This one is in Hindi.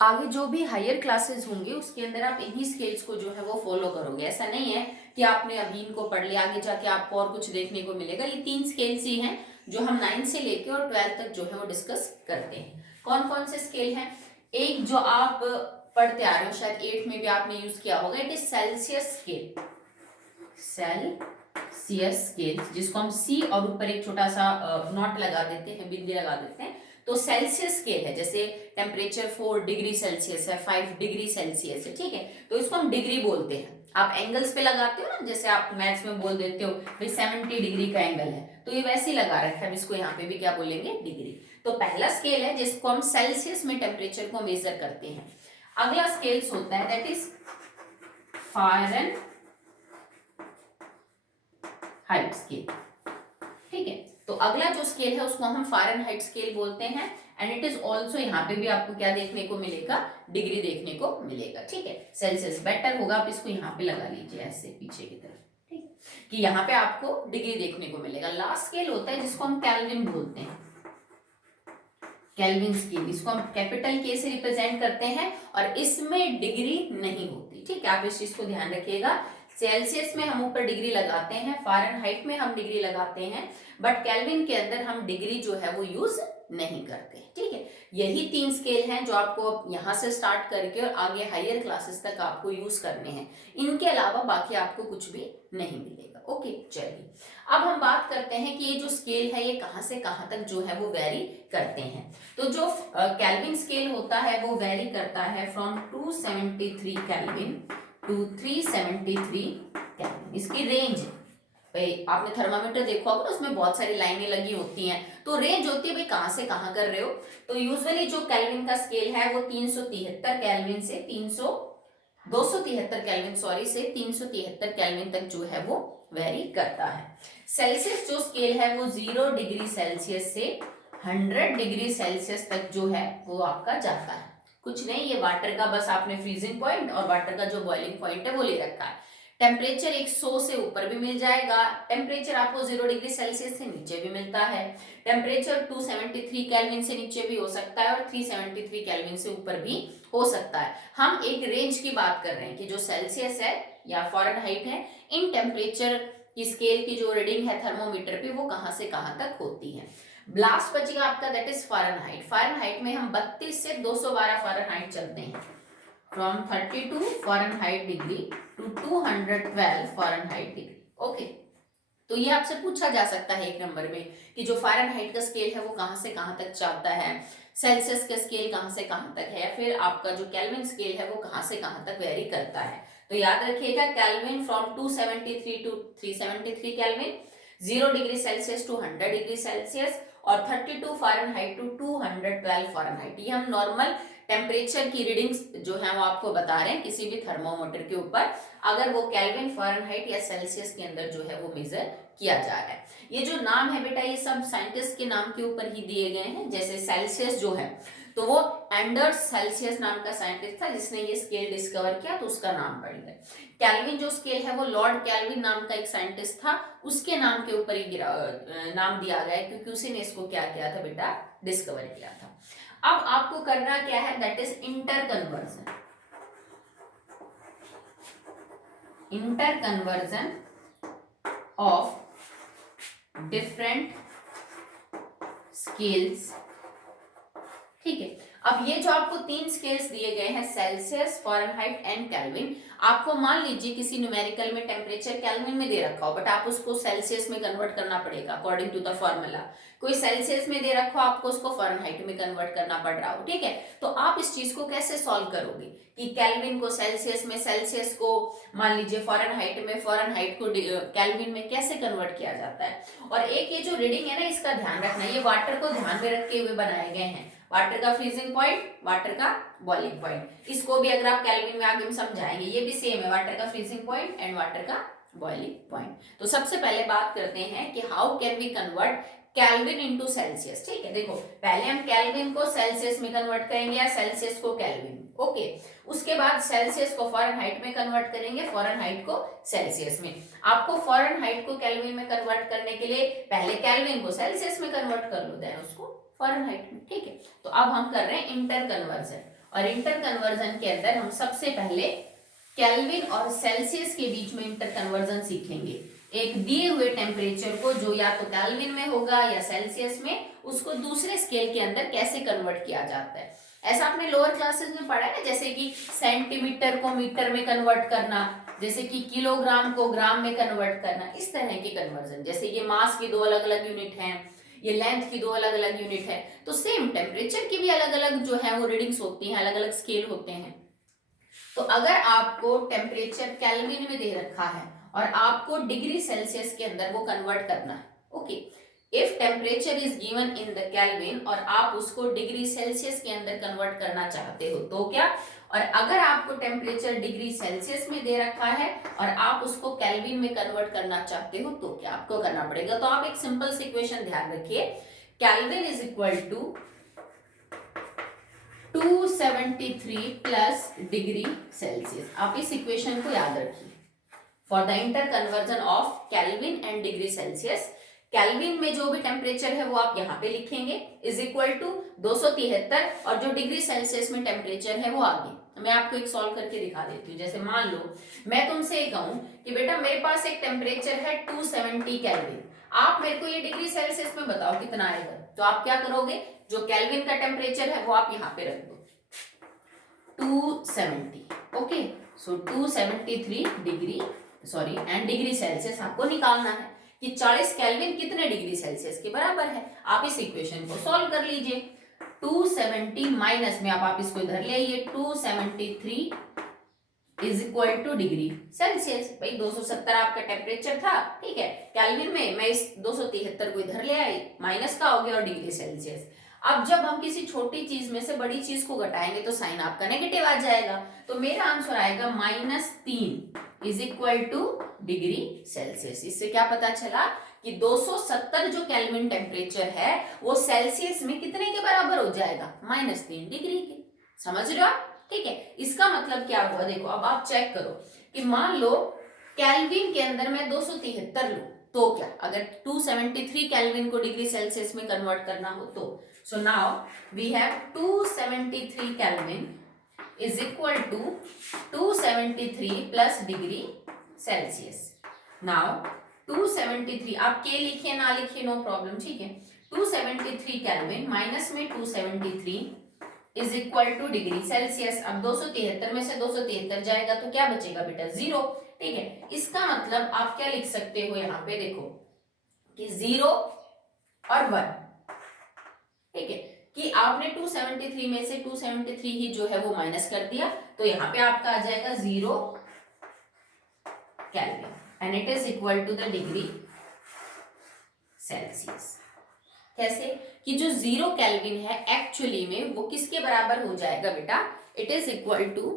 आगे जो भी हायर क्लासेस होंगे उसके अंदर आप इन्हीं स्केल्स को जो है वो फॉलो करोगे। ऐसा नहीं है कि आपने अभी इनको पढ़ लिया, आगे जाके आपको और कुछ देखने को मिलेगा। ये 3 स्केल्स ही हैं जो हम 9 से लेके और 12 तक जो है वो डिस्कस करते हैं। कौन कौन से स्केल हैं? एक जो आप पढ़ते आ रहे हो, शायद 8th में भी आपने यूज किया होगा, it is Celsius scale. Celsius scale, जिसको हम सी और ऊपर एक छोटा सा नॉट लगा देते हैं, बिंदी लगा देते हैं, तो सेल्सियस स्केल है। जैसे टेम्परेचर 4 डिग्री सेल्सियस है, 5 डिग्री सेल्सियस है, ठीक है, तो इसको हम डिग्री बोलते हैं। आप एंगल्स पे लगाते हो ना, जैसे आप मैथ्स में बोल देते हो भाई 70 डिग्री का एंगल है, तो ये वैसे ही लगा रखा है, इसको यहाँ पे भी क्या बोलेंगे? डिग्री। तो पहला स्केल है जिसको हम सेल्सियस में टेम्परेचर को मेजर करते हैं। अगला स्केल्स होता है दैट इज फारेनहाइट स्केल, ठीक है। तो अगला जो स्केल है उसको हम फारेनहाइट स्केल बोलते हैं, एंड इट इज ऑल्सो, यहाँ पे भी आपको क्या देखने को मिलेगा? डिग्री देखने को मिलेगा, ठीक है। सेल्सियस बेटर होगा, आप इसको यहाँ पे लगा लीजिए ऐसे पीछे की तरफ, ठीक है, कि यहाँ पे आपको डिग्री देखने को मिलेगा। लास्ट स्केल होता है जिसको हम केल्विन बोलते हैं, केल्विन स्केल, इसको हम कैपिटल के से रिप्रेजेंट करते हैं और इसमें डिग्री नहीं होती, ठीक है, आप इस चीज को ध्यान रखिएगा। सेल्सियस में हम ऊपर डिग्री लगाते हैं, फारेनहाइट में हम डिग्री लगाते हैं, बट केल्विन के अंदर हम डिग्री जो है वो यूज नहीं करते, ठीक है। यही 3 स्केल हैं जो आपको यहाँ से स्टार्ट करके और आगे हायर क्लासेस तक आपको यूज करने हैं। इनके अलावा बाकी आपको कुछ भी नहीं मिलेगा। ओके, चलिए अब हम बात करते हैं कि ये जो स्केल है ये कहाँ से कहाँ तक जो है वो वेरी करते हैं। तो जो केल्विन स्केल होता है वो वेरी करता है फ्रॉम 273 केल्विन टू 373 केल्विन। इसकी रेंज, भाई आपने थर्मामीटर देखा होगा, उसमें बहुत सारी लाइनें लगी होती हैं, तो रेंज होती है भाई कहाँ से कहाँ कर रहे हो। तो यूजुअली जो केल्विन का स्केल है वो 373 केल्विन से 273 केल्विन सॉरी से 373 केल्विन तक जो है वो वेरी करता है। सेल्सियस जो स्केल है वो 0 डिग्री सेल्सियस से 100 डिग्री सेल्सियस तक जो है वो आपका जाता है। कुछ नहीं, ये वाटर का बस आपने फ्रीजिंग पॉइंट और वाटर का जो बॉइलिंग पॉइंट है वो ले रखा है। टेम्परेचर 100 से ऊपर भी मिल जाएगा, टेम्परेचर आपको 0 डिग्री सेल्सियस से नीचे भी मिलता है, टेम्परेचर 273 केल्विन से नीचे भी हो सकता है और 373 केल्विन से ऊपर भी हो सकता है। हम एक रेंज की बात कर रहे हैं कि जो सेल्सियस है या फारेनहाइट है, इन टेम्परेचर की स्केल की जो रीडिंग है थर्मोमीटर पे वो कहां से कहां तक होती है। ब्लास्ट बचेगा आपका, दैट इज फारेनहाइट। फारेनहाइट में हम 32 से 212 फारेनहाइट चलते हैं, from 32 Fahrenheit degree to 212 Fahrenheit degree. Okay, तो ये आपसे पूछा जा सकता है 1 नंबर में कि जो फारेनहाइट का स्केल है वो कहां से कहां तक चलता है, सेल्सियस का स्केल कहां से कहां तक है, फिर आपका जो केल्विन स्केल है वो कहां से कहां तक वेरी करता है। तो याद रखिएगा, kelvin from 273 to 373 kelvin, 0 degree Celsius to 100 degree Celsius, और 32 फारेनहाइट टू 212 फारेनहाइट। ये हम नॉर्मल टेम्परेचर की रीडिंग्स जो है वो आपको बता रहे हैं किसी भी थर्मोमीटर के ऊपर, अगर वो केल्विन, फारेनहाइट या सेल्सियस के अंदर जो है वो मेजर किया जा रहा है। ये जो नाम है बेटा, ये सब साइंटिस्ट के नाम के ऊपर ही दिए गए हैं। जैसे सेल्सियस जो है तो वो एंडर्स सेल्सियस नाम का साइंटिस्ट था जिसने ये स्केल डिस्कवर किया, तो उसका नाम पड़ गया। केल्विन जो स्केल है वो लॉर्ड केल्विन नाम का एक साइंटिस्ट था, उसके नाम के ऊपर ही नाम दिया गया क्योंकि उसी ने इसको क्या किया था बेटा, डिस्कवर किया था। अब आपको करना क्या है, that is inter conversion. Inter conversion of different scales, ठीक है। अब ये जो आपको 3 स्केल्स दिए गए हैं, सेल्सियस, फारेनहाइट एंड केल्विन, आपको मान लीजिए किसी न्यूमेरिकल में टेम्परेचर केल्विन में दे रखा हो, बट आप उसको सेल्सियस में कन्वर्ट करना पड़ेगा अकॉर्डिंग टू द फॉर्मूला। कोई सेल्सियस में दे रखा हो, आपको उसको फारेनहाइट में कन्वर्ट करना पड़ रहा हो, ठीक है। तो आप इस चीज को कैसे सॉल्व करोगे कि केल्विन को सेल्सियस में, सेल्सियस को मान लीजिए फारेनहाइट में, फारेनहाइट को केल्विन में कैसे कन्वर्ट किया जाता है। और एक ये जो रीडिंग है ना, इसका ध्यान रखना, ये वाटर को ध्यान में रखते हुए बनाए गए हैं। वाटर का फ्रीजिंग पॉइंट, वाटर का बॉइलिंग पॉइंट, इसको भी अगर आप केल्विन में आगे हम समझाएंगे, ये भी सेम है, वाटर का फ्रीजिंग पॉइंट एंड वाटर का बॉइलिंग पॉइंट। तो सबसे पहले बात करते हैं कि how can we convert kelvin into Celsius, ठीक है। देखो, पहले हम केल्विन को सेल्सियस में कन्वर्ट करेंगे या सेल्सियस को केल्विन, ओके। उसके बाद सेल्सियस को फारेनहाइट में कन्वर्ट करेंगे, फारेनहाइट को सेल्सियस में। आपको फारेनहाइट को केल्विन में कन्वर्ट करने के लिए पहले केल्विन को सेल्सियस में कन्वर्ट कर लो, देन उसको फारेनहाइट में, ठीक है। तो अब हम कर रहे हैं इंटर कन्वर्जन और इंटर कन्वर्जन के अंदर हम सबसे पहले केल्विन और सेल्सियस के बीच में इंटर कन्वर्जन सीखेंगे। एक दिए हुए टेम्परेचर को जो या तो केल्विन में होगा या सेल्सियस में, उसको दूसरे स्केल के अंदर कैसे कन्वर्ट किया जाता है। ऐसा आपने लोअर क्लासेस में पढ़ा है ना, जैसे कि सेंटीमीटर को मीटर में कन्वर्ट करना, जैसे कि किलोग्राम को ग्राम में कन्वर्ट करना, इस तरह की कन्वर्जन। जैसे ये मास की दो अलग अलग यूनिट हैं, ये लेंथ की दो अलग अलग यूनिट है, तो सेम टेम्परेचर की भी अलग अलग जो है वो रीडिंग्स होती हैं, अलग अलग स्केल होते हैं। तो अगर आपको टेम्परेचर केल्विन में दे रखा है और आपको डिग्री सेल्सियस के अंदर वो कन्वर्ट करना है, okay, if temperature is given in the kelvin और आप उसको डिग्री सेल्सियस के अंदर कन्वर्ट करना चाहते हो तो क्या, और अगर आपको टेम्परेचर डिग्री सेल्सियस में दे रखा है और आप उसको केल्विन में कन्वर्ट करना चाहते हो तो क्या आपको करना पड़ेगा। तो आप एक सिंपल सी इक्वेशन ध्यान रखिए, kelvin is equal to 273 plus degree Celsius. आप इस इक्वेशन को याद रखिए for the interconversion of kelvin and degree Celsius. Kelvin में जो भी टेम्परेचर है वो आप यहाँ पे लिखेंगे इज इक्वल टू 273 और जो डिग्री सेल्सियस में टेम्परेचर है वो आगे। मैं आपको एक सॉल्व करके दिखा देती हूँ। जैसे मान लो मैं तुमसे ये कहूँ कि बेटा मेरे पास एक टेम्परेचर है 270 केल्विन, आप मेरे को ये डिग्री सेल्सियस में बताओ कितना आएगा। तो आप क्या करोगे, जो केल्विन का टेम्परेचर है वो आप यहाँ पे रख दो 270, okay. So 273 degree sorry and degree Celsius आपको निकालना है कि 40 केल्विन कितने डिग्री सेल्सियस के बराबर है। आप इस इक्वेशन को सॉल्व कर लीजिए। 270 माइनस में आप इसको इधर ले आइए, 273 is equal two degree Celsius. भाई 270 आपका टेम्परेचर था, ठीक है, केल्विन में मैं इस 273 को इधर ले आई, माइनस का हो गया और डिग्री सेल्सियस। अब जब हम किसी छोटी चीज में से बड़ी चीज को घटाएंगे तो साइन आपका नेगेटिव आ जाएगा, तो मेरा आंसर आएगा -3 is equal two degree Celsius. इससे क्या पता चला कि 270 जो केल्विन टेम्परेचर है वो सेल्सियस में कितने के बराबर हो जाएगा, -3 डिग्री के। समझ रहे हो आप, ठीक है। इसका मतलब क्या हुआ, देखो अब आप चेक करो कि मान लो केल्विन के अंदर मैं 273 लूं तो क्या, अगर 273 केल्विन को डिग्री सेल्सियस में कन्वर्ट करना हो तो। So now we have 273 kelvin is equal to 273 plus degree Celsius. Now 273 आप के लिखिए ना लिखिए नो प्रॉब्लम, ठीक है। 273 केल्विन माइनस में 273 is equal two degree Celsius. अब 273 में से 273 जाएगा तो क्या बचेगा बेटा, 0, ठीक है। इसका मतलब आप क्या लिख सकते हो यहाँ पे, देखो कि 0 और 1, ठीक है, कि आपने 273 में से 273 ही जो है वो माइनस कर दिया, तो यहाँ पे आपका आ जाएगा 0 kelvin and it is equal to the degree Celsius. कैसे कि जो 0 केल्विन है एक्चुअली में वो किसके बराबर हो जाएगा बेटा, इट इज इक्वल टू